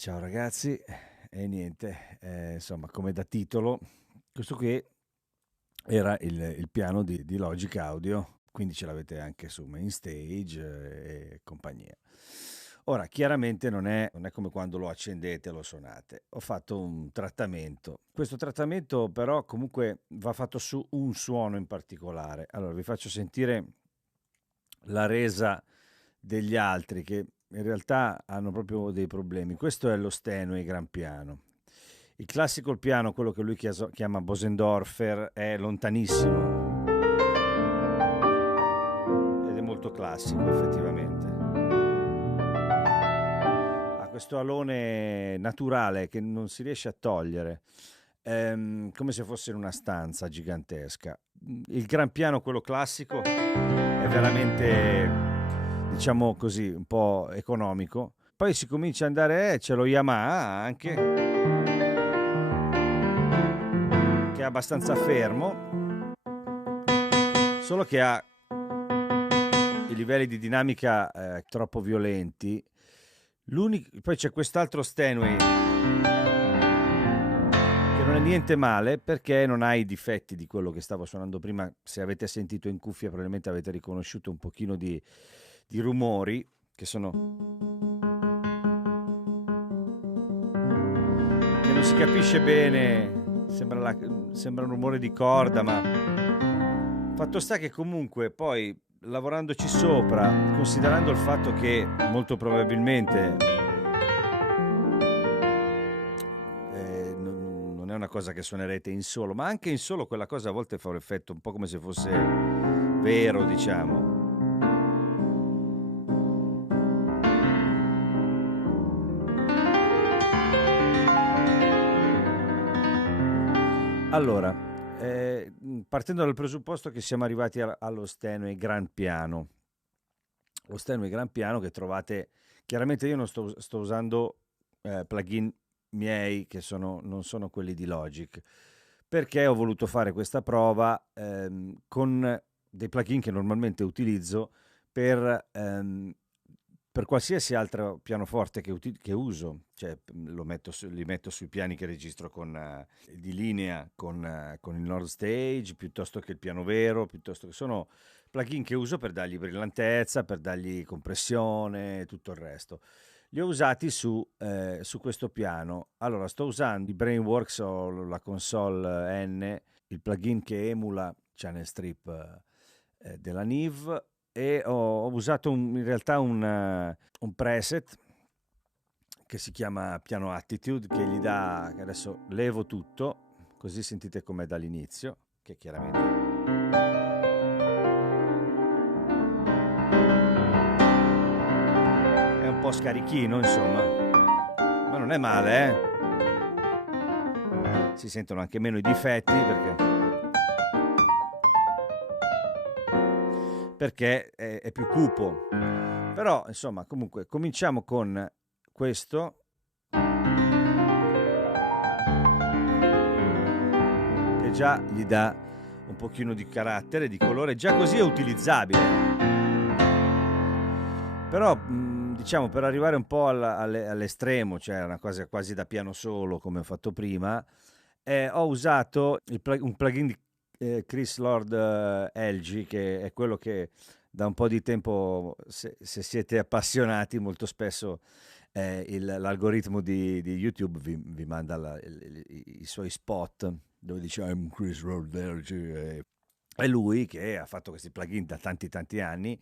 Ciao ragazzi, e niente, insomma, come da titolo, questo qui era il piano di Logic Audio, quindi ce l'avete anche su Mainstage e compagnia. Ora, chiaramente non è come quando lo accendete e lo suonate. Ho fatto un trattamento. Questo trattamento però comunque va fatto su un suono in particolare. Allora, vi faccio sentire la resa degli altri che in realtà hanno proprio dei problemi. Questo è lo Steinway Gran Piano. Il classico piano, quello che lui chiama Bosendorfer, è lontanissimo ed è molto classico effettivamente. Ha questo alone naturale che non si riesce a togliere, come se fosse in una stanza gigantesca. Il Gran Piano, quello classico, è veramente, diciamo così, un po' economico. Poi si comincia ad andare, c'è lo Yamaha anche, che è abbastanza fermo, solo che ha i livelli di dinamica troppo violenti. Poi c'è quest'altro Steinway che non è niente male perché non ha i difetti di quello che stavo suonando prima. Se avete sentito in cuffia probabilmente avete riconosciuto un pochino di rumori che non si capisce bene, sembra un rumore di corda, ma fatto sta che comunque poi lavorandoci sopra, considerando il fatto che molto probabilmente non è una cosa che suonerete in solo, ma anche in solo quella cosa a volte fa un effetto un po' come se fosse vero, diciamo. Allora, partendo dal presupposto che siamo arrivati allo Steinway Gran Piano, lo Steinway Gran Piano che trovate, chiaramente io non sto usando plugin miei che non sono quelli di Logic, perché ho voluto fare questa prova con dei plugin che normalmente utilizzo per qualsiasi altro pianoforte che uso, cioè li metto sui piani che registro di linea con il Nord Stage, piuttosto che il piano vero, piuttosto che sono plugin che uso per dargli brillantezza, per dargli compressione e tutto il resto. Li ho usati su questo piano. Allora, sto usando i Brainworks o la console N, il plugin che emula Channel Strip della Neve, e ho usato in realtà un preset che si chiama Piano Attitude, che gli dà, che adesso levo tutto, così sentite com'è dall'inizio, che chiaramente è un po' scarichino, insomma, ma non è male, eh? Si sentono anche meno i difetti perché è più cupo. Però, insomma, comunque, cominciamo con questo. Che già gli dà un pochino di carattere, di colore, già così è utilizzabile. Però, diciamo, per arrivare un po' all'estremo, cioè una cosa quasi da piano solo, come ho fatto prima, ho usato un plugin di Chris Lord LG, che è quello che da un po' di tempo, se siete appassionati, molto spesso l'algoritmo di YouTube vi manda i suoi spot dove dice I'm Chris Lord LG. È lui che ha fatto questi plugin da tanti tanti anni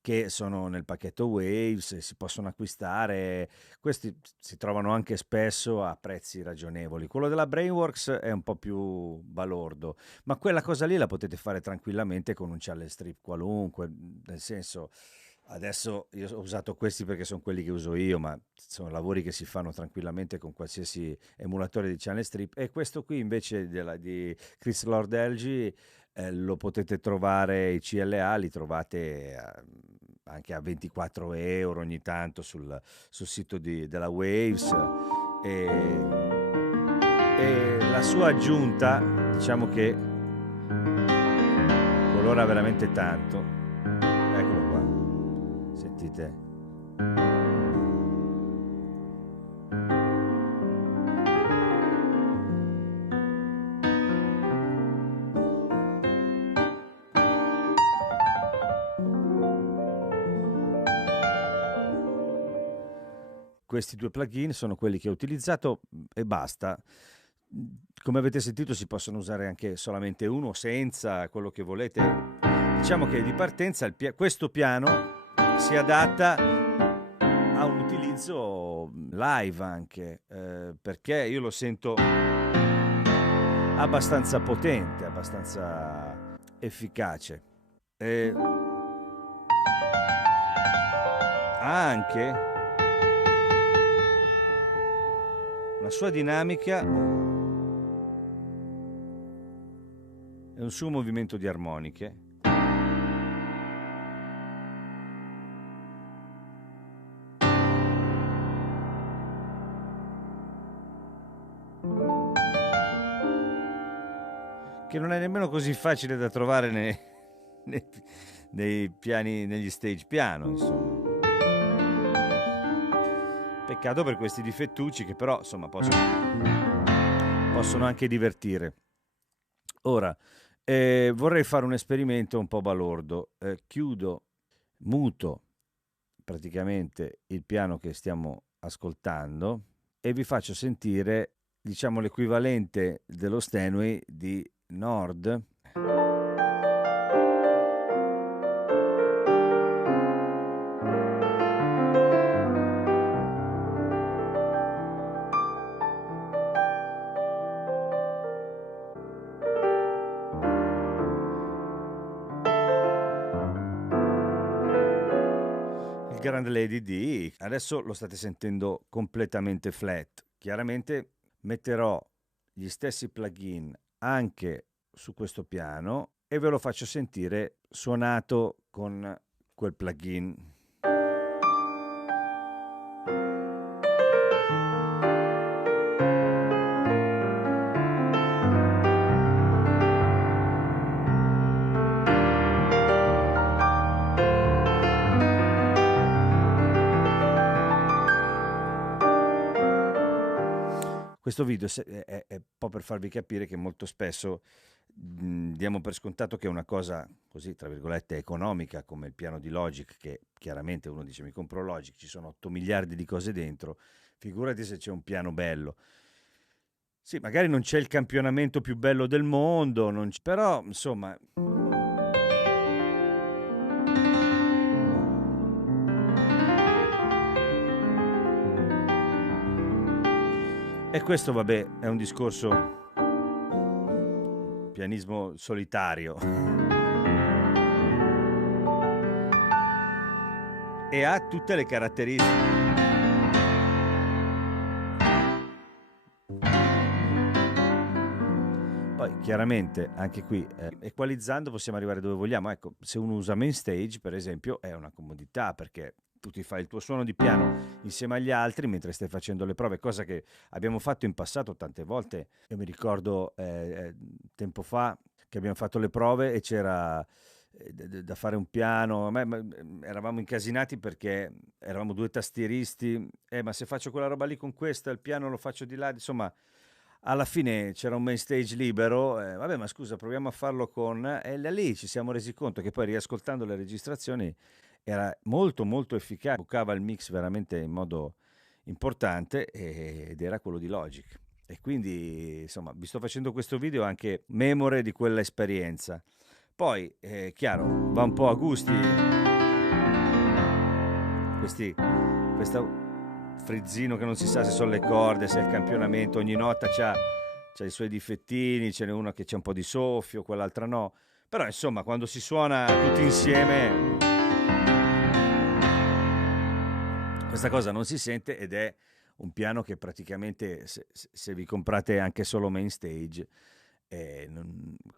che sono nel pacchetto Waves e si possono acquistare. Questi si trovano anche spesso a prezzi ragionevoli. Quello della Brainworks è un po' più balordo, ma quella cosa lì la potete fare tranquillamente con un channel strip qualunque, nel senso, adesso io ho usato questi perché sono quelli che uso io, ma sono lavori che si fanno tranquillamente con qualsiasi emulatore di channel strip. E questo qui invece di Chris Lord LG lo potete trovare, i CLA li trovate anche a 24 euro ogni tanto sul sito della Waves, e la sua aggiunta, diciamo che colora veramente tanto. Eccolo qua, sentite. questi due plugin sono quelli che ho utilizzato e basta. Come avete sentito si possono usare anche solamente uno, senza, quello che volete. Diciamo che di partenza questo piano si adatta a un utilizzo live anche, perché io lo sento abbastanza potente, abbastanza efficace. Ha anche una sua dinamica e un suo movimento di armoniche. Che non è nemmeno così facile da trovare nei piani, negli stage piano, insomma. Peccato per questi difettucci che però, insomma, possono anche divertire. Ora, vorrei fare un esperimento un po' balordo. Chiudo, muto praticamente il piano che stiamo ascoltando e vi faccio sentire, diciamo, l'equivalente dello Steinway di Nord. Il Grand Lady D, adesso lo state sentendo completamente flat. Chiaramente metterò gli stessi plugin anche su questo piano e ve lo faccio sentire suonato con quel plugin. Questo video è un po' per farvi capire che molto spesso diamo per scontato che è una cosa così, tra virgolette, economica, come il piano di Logic, che chiaramente uno dice mi compro Logic, ci sono 8 miliardi di cose dentro, figurati se c'è un piano bello. Sì, magari non c'è il campionamento più bello del mondo, però insomma... E questo, vabbè, è un discorso pianismo solitario. E ha tutte le caratteristiche. Poi chiaramente anche qui equalizzando possiamo arrivare dove vogliamo. Ecco, se uno usa main stage, per esempio, è una comodità perché tu ti fai il tuo suono di piano insieme agli altri mentre stai facendo le prove, cosa che abbiamo fatto in passato tante volte. Io mi ricordo tempo fa che abbiamo fatto le prove e c'era da fare un piano. Eravamo incasinati perché eravamo due tastieristi. Ma se faccio quella roba lì con questa, il piano lo faccio di là, insomma. Alla fine c'era un main stage libero, vabbè, ma scusa, proviamo a farlo con... E da lì ci siamo resi conto che poi riascoltando le registrazioni era molto molto efficace, bucava il mix veramente in modo importante ed era quello di Logic. E quindi, insomma, vi sto facendo questo video anche memore di quella esperienza. Poi, chiaro, va un po' a gusti. Questa frizzino che non si sa se sono le corde, se è il campionamento, ogni nota c'ha i suoi difettini, ce n'è una che c'è un po' di soffio, quell'altra no. Però insomma, quando si suona tutti insieme, questa cosa non si sente ed è un piano che praticamente se vi comprate anche solo main stage,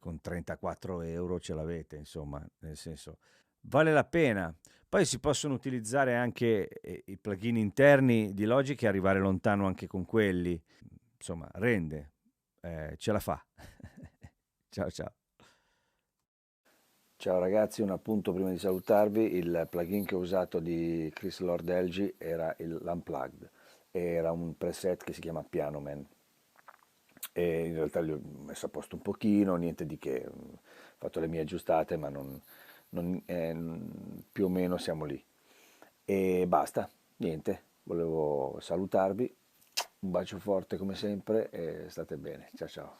con 34 euro ce l'avete, insomma, nel senso vale la pena. Poi si possono utilizzare anche i plugin interni di Logic e arrivare lontano anche con quelli. Insomma, rende, ce la fa. Ciao ciao. Ciao ragazzi, un appunto prima di salutarvi: il plugin che ho usato di Chris Lord LG era l'Unplugged, era un preset che si chiama Piano Man. E in realtà li ho messo a posto un pochino, niente di che, ho fatto le mie aggiustate, ma più o meno siamo lì. E basta, niente, volevo salutarvi. Un bacio forte come sempre e state bene. Ciao ciao.